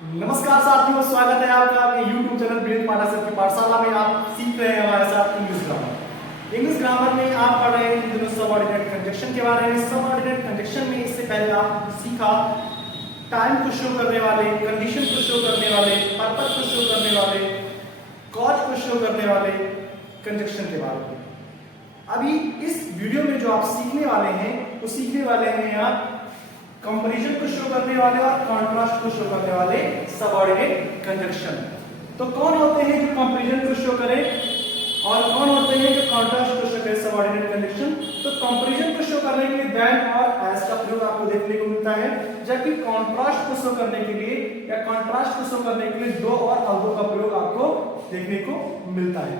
नमस्कार साथियों, स्वागत है आपका आपके YouTube चैनल ब्रेन पाठशाला की पाठशाला में। आप सीख रहे हैं हमारे साथ इंग्लिश ग्रामर। इंग्लिश ग्रामर में आप पढ़ रहे हैं इन दिनों सबऑर्डिनेट कंजक्शन के बारे में। सबऑर्डिनेट कंजक्शन में इससे पहले आप सीखा टाइम को शो करने वाले, कंडीशन को शो करने वाले, पर्पस को शो करने वाले, कॉज को शो करने वाले कंजक्शन के बारे में। अभी इस वीडियो में जो आप सीखने वाले हैं वो सीखने वाले हैं आप कंपैरिजन को शो करने वाले और कॉन्ट्रास्ट को शो करने वाले सबऑर्डिनेट कंजक्शन। तो कौन होते हैं जो कंपैरिजन को शो करें और कौन होते हैं जो कॉन्ट्रास्ट को शो करें सबऑर्डिनेट कंजक्शन? तो कंपैरिजन को शो करने के लिए देन और एज का प्रयोग आपको देखने को मिलता है, जबकि कॉन्ट्रास्ट को शो करने के लिए या कॉन्ट्रास्ट को शो करने के लिए दो और अल्दो का प्रयोग आपको देखने को मिलता है।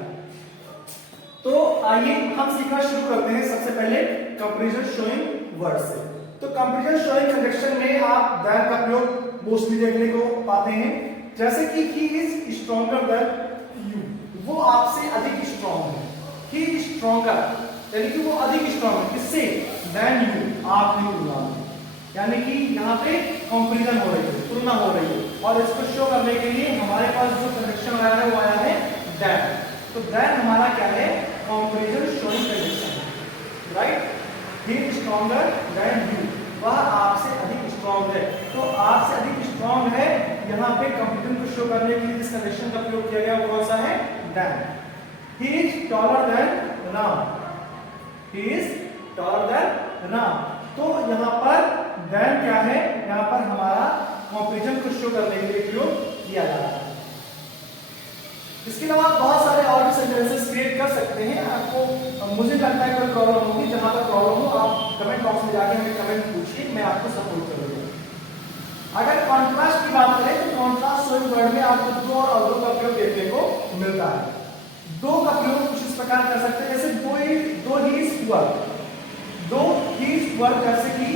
तो आइए हम सीखना शुरू करते हैं सबसे पहले कंपैरिजन शोइंग वर्ड से। तो कंपैरिजन शोइंग कंजक्शन में आप देन का प्रयोग मोस्टली देखने को पाते हैं, जैसे कि he is stronger than you, वो आपसे अधिक स्ट्रॉन्ग है। ही इज स्ट्रॉन्गर यानी कि वो अधिक स्ट्रॉन्ग है किससे? देन यू, आपकी तुलना में। यानी कि यहाँ पे कंपैरिजन हो रही है, तुलना हो रही है, और इसको शो करने के लिए हमारे पास जो कंजक्शन आया है वो आया है देन। तो देन हमारा क्या है? Comparison showing conjunction, right. He is stronger than you, वह आपसे अधिक स्ट्रॉन्ग है। तो आपसे अधिक स्ट्रॉन्ग है, यहाँ पे कंपैरिजन को शो करने के लिए जिस कंडीशन का प्रयोग किया गया वो कौन सा है? Then. He is taller than Ram, he is taller than Ram. तो यहाँ पर देन क्या है? यहाँ पर हमारा कंपैरिजन को शो करने के लिए प्रयोग किया जा रहा है। इसके अलावा आप बहुत सारे और भी सेंटेंसेस क्रिएट कर सकते हैं। आपको मुझे लगता है कोई प्रॉब्लम होगी, जहां पर प्रॉब्लम हो आप कमेंट बॉक्स में जाके हमें कमेंट पूछिए, मैं आपको सपोर्ट करूंगा। अगर कॉन्ट्रास्ट की बात करें तो कॉन्ट्रास्ट शोइंग वर्ड में आपको दो और अल्दो का प्रयोग देखने को मिलता है। दो का प्रयोग कुछ इस प्रकार कर सकते हैं, जैसे दो ही इज पुअर, दो ही इज पुअर, जैसे कि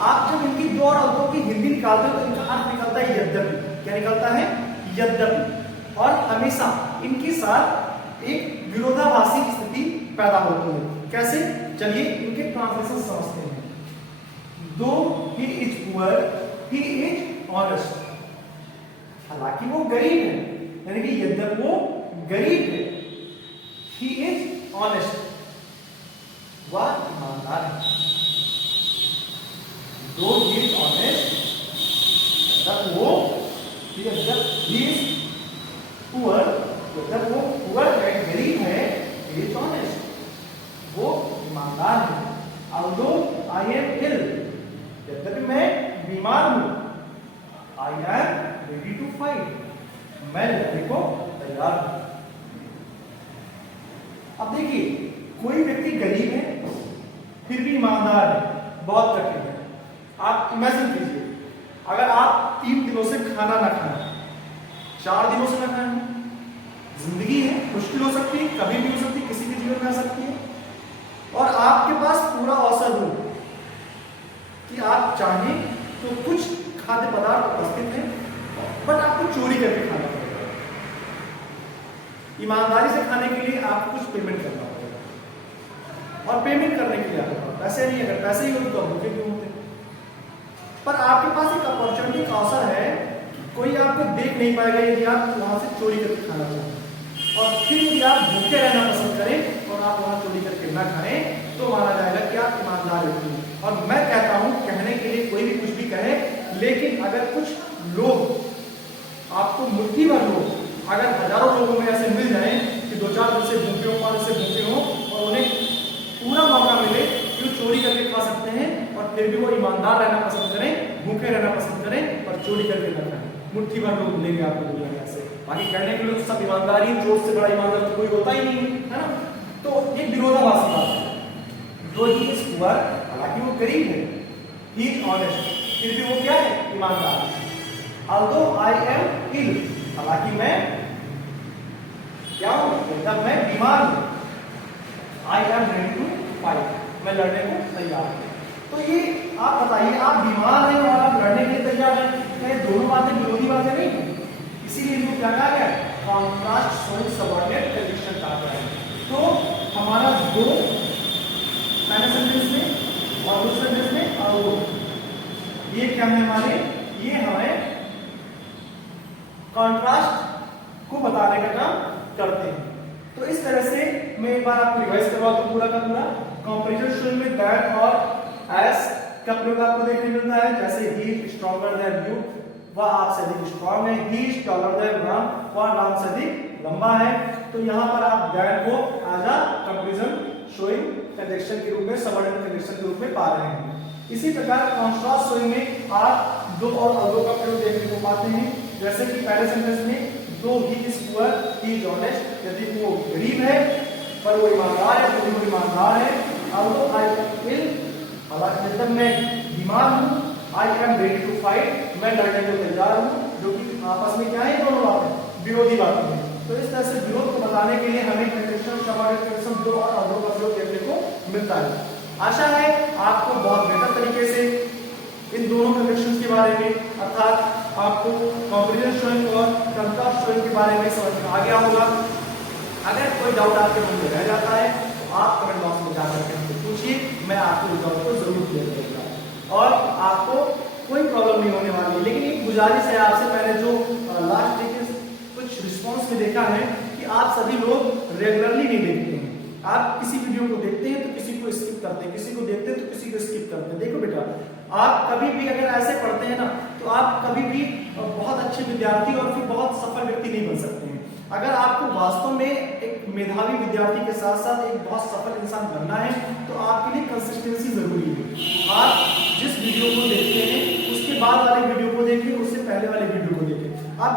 आप जब इनकी दो और अल्दो की हिंदी निकालते हो तो इनका अर्थ निकलता है यद्यपि। क्या निकलता है? यद्यपि। और हमेशा इनके साथ एक विरोधाभासी स्थिति पैदा होती है। कैसे? चलिए इनके ट्रांसलेशन समझते हैं। दो he is poor, he is honest. हालांकि वो गरीब है, यानी कि यद्यपि वो गरीब है, ही इज ऑनेस्ट, वह ईमानदार है। दो ही इज ऑनेस्ट, जब वो he is poor, जब वो पुअर है, गरीब है, he is honest, वो ईमानदार है। Although I am ill, यद्यपि मैं बीमार हूं, I am ready to fight, मैं लड़ने को तैयार हूं। अब देखिए, कोई व्यक्ति गरीब है फिर भी ईमानदार है, बहुत कठिन है। आप इमेजिन कीजिए, अगर आप 3 दिनों से खाना ना खाएं, 4 दिनों से ना खाएं, जिंदगी है, मुश्किल हो सकती है, कभी भी हो सकती है, किसी भी जीवन में आ सकती है, और आपके पास पूरा अवसर हो कि आप चाहें तो कुछ खाद्य पदार्थ उपस्थित हैं, बट आपको चोरी करके खाना पड़ेगा। ईमानदारी से खाने के लिए आपको कुछ पेमेंट करना पड़ेगा, और पेमेंट करने के लिए आपके पास पैसे नहीं, अगर पैसे ही होते तो भूखे क्यों होते? पर आपके पास एक अपॉर्चुनिटी का अवसर है, कोई आपको देख नहीं पाएगा यदि आप वहां से चोरी करके खाना चाहें, और फिर यदि आप भूखे रहना पसंद करें और आप वहां चोरी करके ना खाएं तो माना जाएगा कि आप ईमानदार व्यक्ति हैं। और मैं कहता हूं, कहने के लिए कोई भी कुछ भी कहे, लेकिन अगर कुछ लोग आपको मुट्ठी भर लोग, अगर हजारों लोगों में ऐसे मिल जाए कि 2-4 दिन से भूखे हो, 5 दिन से भूखे हो, और उन्हें पूरा मौका मिले कि वो चोरी करके खा सकते हैं और फिर भी वो ईमानदार रहना पसंद करें, भूखे रहना पसंद करें और चोरी करके न खाएं, मुट्ठी भर लोग मिलेंगे आपको दुनिया में ऐसे। बाकी कहने के लिए सब ईमानदार ही, चोर से बड़ा ईमानदार तो कोई होता ही नहीं है ना। तो ये विरोधाभासी बात है। दो ही इज पुअर, हालांकि वो गरीब है, ही इज ऑनेस्ट, फिर भी वो क्या है? ईमानदार। ऑल्दो आई एम इल, हालांकि मैं क्या हूं? जब मैं बीमार हूं, I am ready to fight, मैं लड़ने को तैयार हूं। तो ये आप बताइए, आप बीमार हैं और आप लड़ने के लिए तैयार हैं, ये दोनों बातें विरोधी बातें नहीं? इसीलिए इनको क्या कहा गया? कॉन्ट्रास्ट शोइंग सबऑर्डिनेट कंडीशन कहा गया है। तो हमारा दो पहले सेंटेंस में और दूसरे सेंटेंस में और ये क्या है हमारे ये हमें कंट्रास्ट को बताने का काम करते हैं। तो इस तरह से मैं एक बार आपको रिवाइज करवा दूं पूरा का पूरा। कंपैरिजन शोइंग में दैट और एस का प्रयोग आपको देखने मिलता है, जैसे ही स्ट्रॉन्गर देन यू, वह आपसे अधिक स्ट्रॉन्ग है। ही इज टॉलर देन राम, वह राम से अधिक लंबा है। तो यहाँ पर आप दैट को as a comparison showing conjunction के रूप में, सबऑर्डिनेट कंजंक्शन के रूप में पा रहे हैं। इसी प्रकार कॉन्ट्रास्ट शोइंग में आप दो और अदो का प्रयोग देखने को पाते हैं, जैसे कि पहले सेंटेंस में दो he is poor he is honest, यदि वो गरीब है पर वो ईमानदार है, तो वो ईमानदार है। although I will, हालांकि जब मैं बीमार हूँ, I am ready to fight, मैं लड़ने को तैयार हूँ, जो कि आपस में क्या है दोनों बातें विरोधी बातें हैं। तो इस तरह से विरोध को बताने के लिए हमें कंजंक्शन, सबऑर्डिनेट कंजंक्शन दो और अदो का प्रयोग देखने को मिलता है। आशा है आपको बहुत बेहतर तरीके से इन दोनों कंजंक्शन के बारे में, अर्थात आपको कंपैरिजन शोइंग और कंट्रास्ट शोइंग के बारे में समझ में आ गया होगा। अगर कोई डाउट आपके मन में रह जाता है तो आप कमेंट बॉक्स में जाकर के हमसे पूछिए, मैं आपको इस डाउट को जरूर क्लियर करूंगा और आपको कोई प्रॉब्लम नहीं होने वाली है। लेकिन एक गुजारिश है आपसे, मैंने जो लास्ट डे के कुछ रिस्पॉन्स में देखा है कि आप सभी लोग रेगुलरली नहीं देखते हैं। आप किसी वीडियो को देखते हैं तो किसी को स्किप करते हैं, किसी को देखते हैं तो किसी को स्किप करते हैं। देखो बेटा, आप कभी भी अगर ऐसे पढ़ते हैं ना तो आप कभी भी बहुत अच्छे विद्यार्थी और फिर बहुत सफल व्यक्ति नहीं बन सकते हैं। अगर आपको वास्तव में एक मेधावी विद्यार्थी के साथ साथ एक बहुत सफल इंसान बनना है तो आपके लिए कंसिस्टेंसी जरूरी है। आप जिस वीडियो को देखते हैं उसके बाद वाले वीडियो को देखें, उससे पहले वाले वीडियो को देखें। आप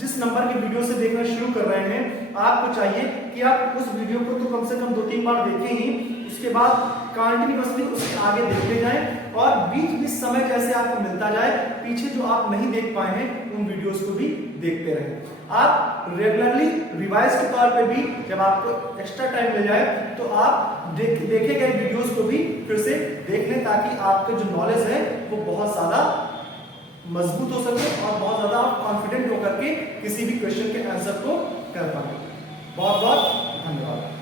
जिस नंबर के वीडियो से देखना शुरू कर रहे हैं, आपको चाहिए कि आप उस वीडियो को तो कम से कम 2-3 बार देखें ही, उसके बाद कंटिन्यूअसली उसके आगे देखते जाएं और बीच समय जैसे आपको मिलता जाए, पीछे जो आप नहीं देख पाए हैं उन वीडियोस को भी देखते रहें। आप रेगुलरली रिवाइज के तौर पे भी जब आपको एक्स्ट्रा टाइम मिल जाए तो आप देखे गए वीडियोस को भी फिर से देख लें, ताकि आपका जो नॉलेज है वो बहुत ज्यादा मजबूत हो सके और बहुत ज्यादा आप कॉन्फिडेंट होकर के किसी भी क्वेश्चन के आंसर को कर पाए। बहुत बहुत धन्यवाद।